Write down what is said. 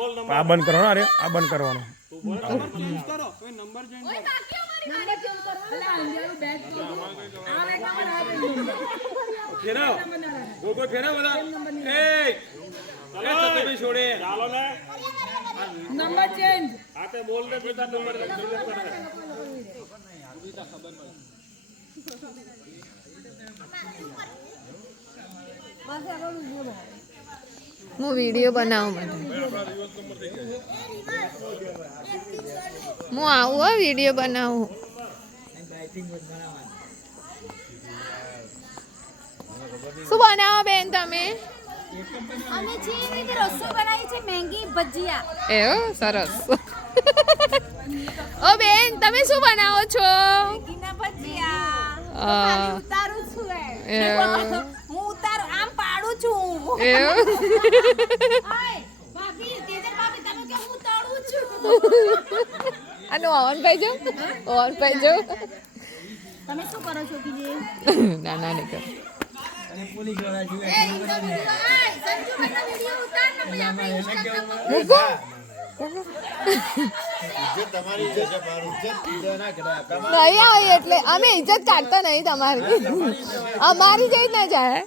આ બંધ કરવાનો. અરે આ બંધ કરવાનો. Number change. હું વિડીયો બનાવું મને હું આવું હો વિડીયો બનાવું. શું બનાવો બેન તમે? અમે જે રીતે રસોઈ બનાવી છે મેંગી ભજીયા. એવું સરસ. ઓ બેન તમે શું બનાવો છો? મેંગીના ભજીયા. ઉતારું છું હું ઉતારું આમ પાડું છું. એવું ભાભી તેજલ ભાભી તમે કે હું ઉતારું છું. આનો ઓન પાઈજો ઓન પાઈજો. તમે શું કરો છો કીજે? ના ના નહીં કર. સંજુ ભાઈનો વિડિયો ઉતાર ને પછી આપણે ઇન્સ્ટાગ્રામ પર મૂકો. નહીં આવે એટલે અમે ઇજ્જત કાઢતા નહીં તમારી. અમારી જઈ ના જાય.